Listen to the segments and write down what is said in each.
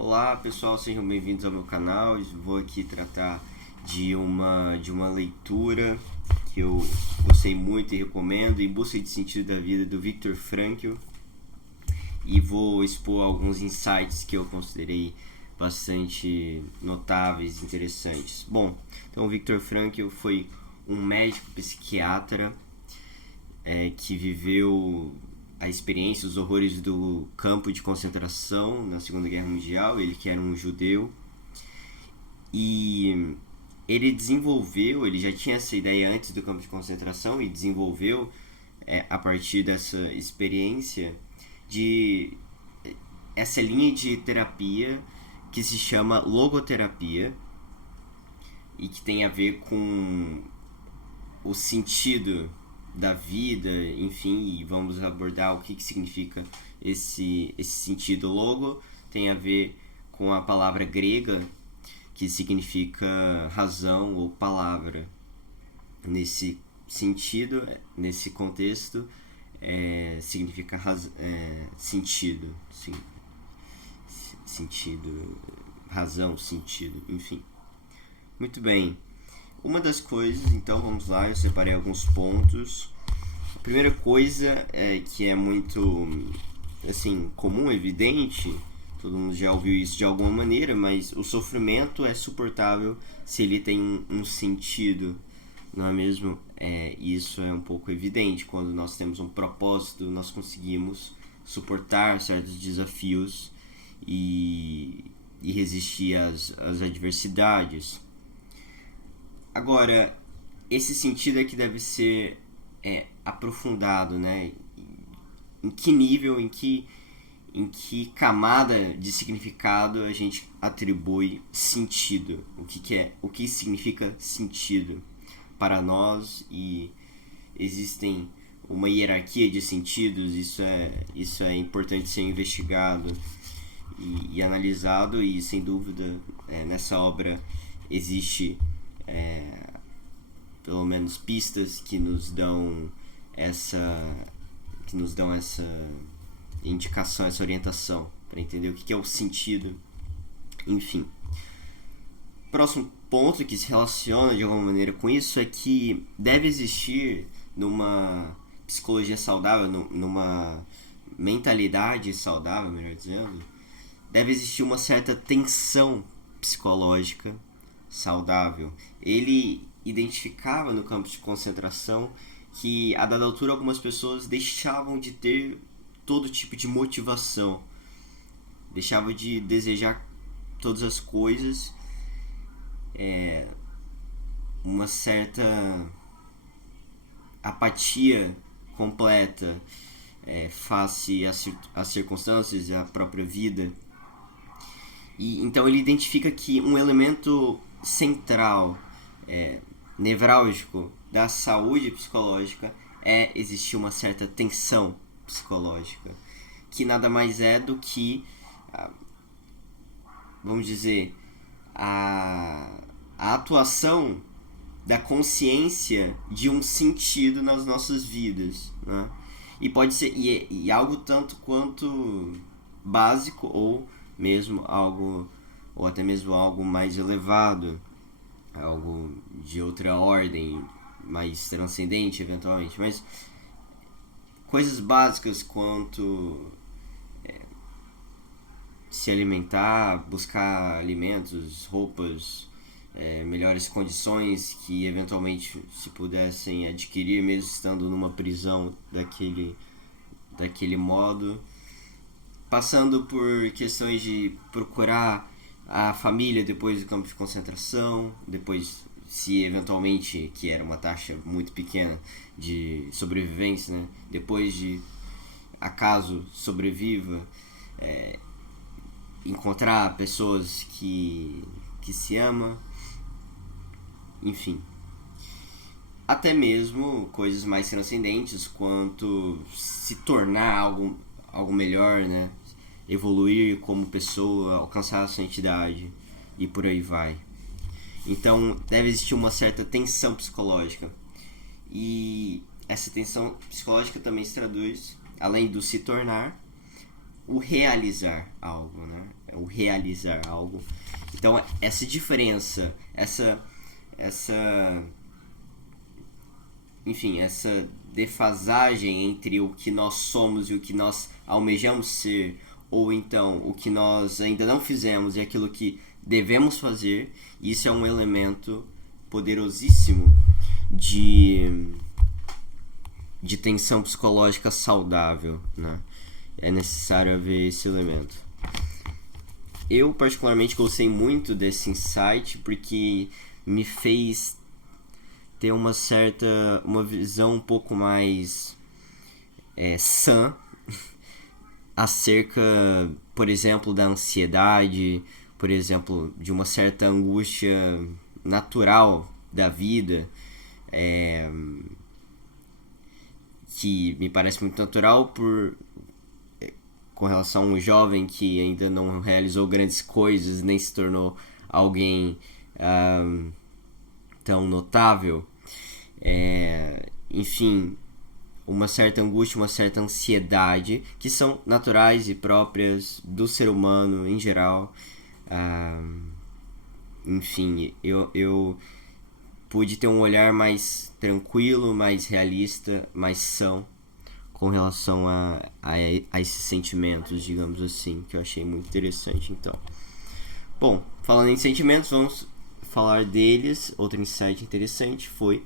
Olá pessoal, sejam bem-vindos ao meu canal. Vou aqui tratar de uma leitura que eu gostei muito e recomendo, Em Busca de Sentido da Vida, do Viktor Frankl, e vou expor alguns insights que eu considerei bastante notáveis e interessantes. Bom, então o Viktor Frankl foi um médico psiquiatra que viveu a experiência, os horrores do campo de concentração na Segunda Guerra Mundial. Ele que era um judeu, e ele já tinha essa ideia antes do campo de concentração e desenvolveu, a partir dessa experiência, de essa linha de terapia que se chama logoterapia e que tem a ver com o sentido da vida, enfim, e vamos abordar o que significa esse sentido. Logo tem a ver com a palavra grega que significa razão ou palavra. Nesse sentido, nesse contexto, significa sentido, sim, sentido, razão, sentido, enfim. Muito bem. Uma das coisas, então vamos lá, eu separei alguns pontos. A primeira coisa que é muito assim comum, evidente, todo mundo já ouviu isso de alguma maneira, mas o sofrimento é suportável se ele tem um sentido, não é mesmo? Isso é um pouco evidente. Quando nós temos um propósito, nós conseguimos suportar certos desafios e resistir às adversidades. Agora, esse sentido é que deve ser aprofundado, né? Em que nível, em que camada de significado a gente atribui sentido? O que significa sentido para nós? E existem uma hierarquia de sentidos. Isso é importante ser investigado e analisado, e sem dúvida nessa obra existe pelo menos pistas que nos dão essa indicação, essa orientação para entender o que é o sentido. Enfim, próximo ponto que se relaciona de alguma maneira com isso é que deve existir numa psicologia saudável, numa mentalidade saudável, melhor dizendo, deve existir uma certa tensão psicológica saudável. Ele identificava no campo de concentração que, a dada altura, algumas pessoas deixavam de ter todo tipo de motivação, deixavam de desejar todas as coisas, uma certa apatia completa face às circunstâncias e à própria vida. E então ele identifica que um elemento central, nevrálgico da saúde psicológica existir uma certa tensão psicológica, que nada mais é do que, vamos dizer, a atuação da consciência de um sentido nas nossas vidas, né? E pode ser e algo tanto quanto básico, ou até mesmo algo mais elevado, algo de outra ordem, mais transcendente eventualmente, mas coisas básicas quanto se alimentar, buscar alimentos, roupas, melhores condições que eventualmente se pudessem adquirir mesmo estando numa prisão daquele modo, passando por questões de procurar a família depois do campo de concentração, depois, se eventualmente, que era uma taxa muito pequena de sobrevivência, né? Depois de acaso sobreviva, encontrar pessoas que se ama, enfim. Até mesmo coisas mais transcendentes, quanto se tornar algo melhor, né? Evoluir como pessoa, alcançar a sua entidade e por aí vai. Então deve existir uma certa tensão psicológica, e essa tensão psicológica também se traduz, além do se tornar, o realizar algo, né? O realizar algo. Então, essa diferença, essa defasagem entre o que nós somos e o que nós almejamos ser, ou então o que nós ainda não fizemos e aquilo que devemos fazer, isso é um elemento poderosíssimo de tensão psicológica saudável, né? É necessário haver esse elemento. Eu particularmente gostei muito desse insight porque me fez ter uma visão um pouco mais sã acerca, por exemplo, da ansiedade, por exemplo, de uma certa angústia natural da vida, que me parece muito natural com relação a um jovem que ainda não realizou grandes coisas, nem se tornou alguém tão notável. Enfim, uma certa angústia, uma certa ansiedade, que são naturais e próprias do ser humano em geral. Enfim, eu pude ter um olhar mais tranquilo, mais realista, mais são com relação a esses sentimentos, digamos assim, que eu achei muito interessante. Então, bom, falando em sentimentos, vamos falar deles. Outro insight interessante foi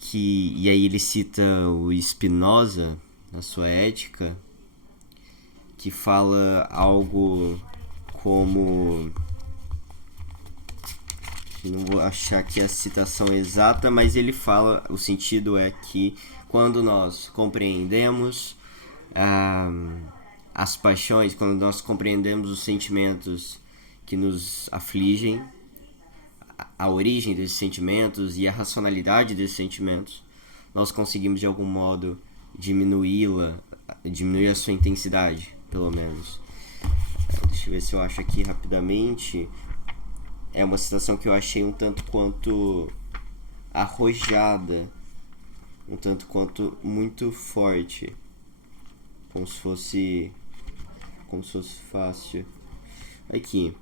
que, e aí ele cita o Spinoza na sua Ética, que fala algo como, não vou achar aqui a citação exata, mas ele fala, o sentido é que quando nós compreendemos as paixões, quando nós compreendemos os sentimentos que nos afligem, a origem desses sentimentos e a racionalidade desses sentimentos, nós conseguimos de algum modo diminuir a sua intensidade, pelo menos. Deixa eu ver se eu acho aqui rapidamente. É uma citação que eu achei um tanto quanto arrojada, um tanto quanto muito forte, como se fosse fácil. Aqui,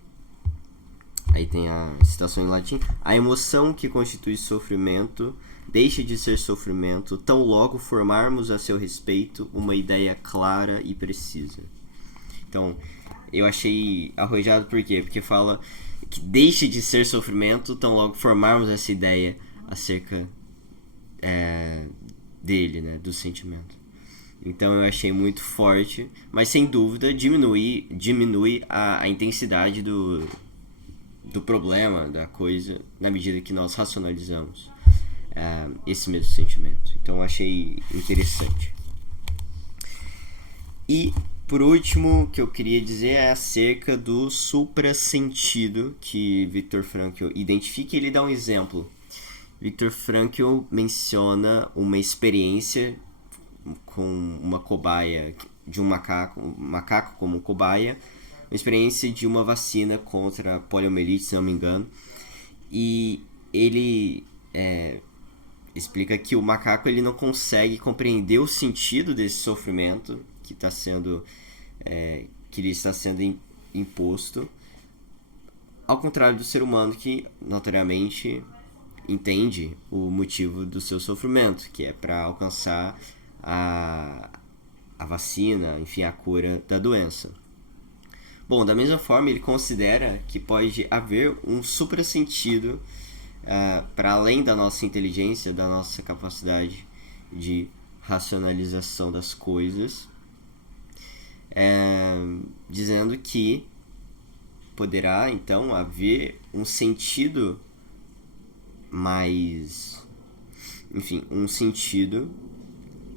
aí tem a citação em latim: a emoção que constitui sofrimento deixa de ser sofrimento tão logo formarmos a seu respeito uma ideia clara e precisa. Então, eu achei arrojado por quê? Porque fala que deixa de ser sofrimento tão logo formarmos essa ideia acerca dele, né, do sentimento. Então eu achei muito forte, mas sem dúvida diminui a intensidade do problema, da coisa, na medida que nós racionalizamos esse mesmo sentimento. Então eu achei interessante. E por último, o que eu queria dizer é acerca do suprassentido que Viktor Frankl identifica, e ele dá um exemplo. Viktor Frankl menciona uma experiência com uma cobaia, de um macaco como cobaia, uma experiência de uma vacina contra a poliomielite, se não me engano, e ele explica que o macaco ele não consegue compreender o sentido desse sofrimento que lhe está sendo imposto, ao contrário do ser humano, que notoriamente entende o motivo do seu sofrimento, que é para alcançar a vacina, enfim, a cura da doença. Bom, da mesma forma, ele considera que pode haver um suprassentido para além da nossa inteligência, da nossa capacidade de racionalização das coisas, dizendo que poderá então haver um sentido mais, enfim, um sentido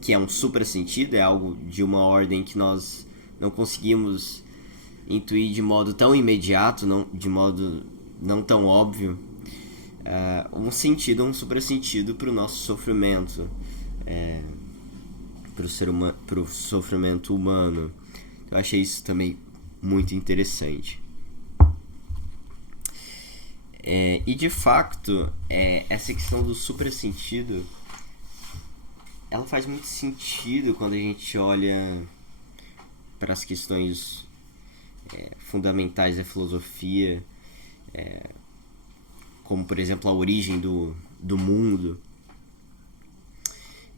que é um suprassentido, é algo de uma ordem que nós não conseguimos intuir de modo tão imediato, de modo não tão óbvio, um suprassentido para o nosso sofrimento, para o sofrimento humano. Eu achei isso também muito interessante. E de fato, essa questão do suprassentido, ela faz muito sentido quando a gente olha para as questões fundamentais da filosofia, como por exemplo a origem do mundo,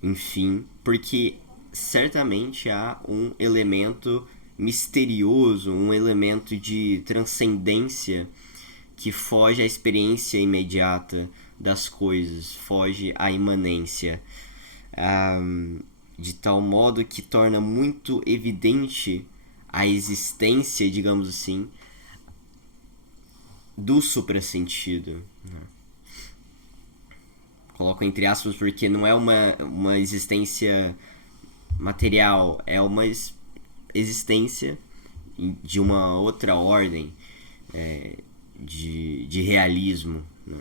enfim, porque certamente há um elemento misterioso, um elemento de transcendência que foge à experiência imediata das coisas, foge à imanência, de tal modo que torna muito evidente a existência, digamos assim, do suprassentido. Coloco entre aspas porque não é uma existência material, é uma existência de uma outra ordem, de realismo, né?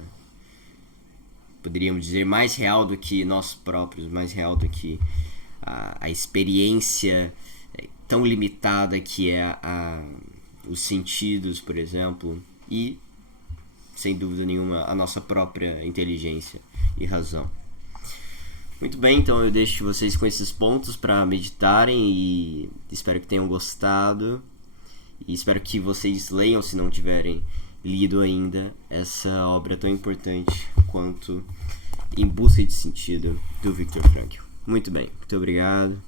Poderíamos dizer mais real do que nós próprios, mais real do que a experiência tão limitada que é os sentidos, por exemplo, e, sem dúvida nenhuma, a nossa própria inteligência e razão. Muito bem, então eu deixo vocês com esses pontos para meditarem e espero que tenham gostado e espero que vocês leiam, se não tiverem lido ainda, essa obra tão importante quanto Em Busca de Sentido, do Viktor Frankl. Muito bem, muito obrigado.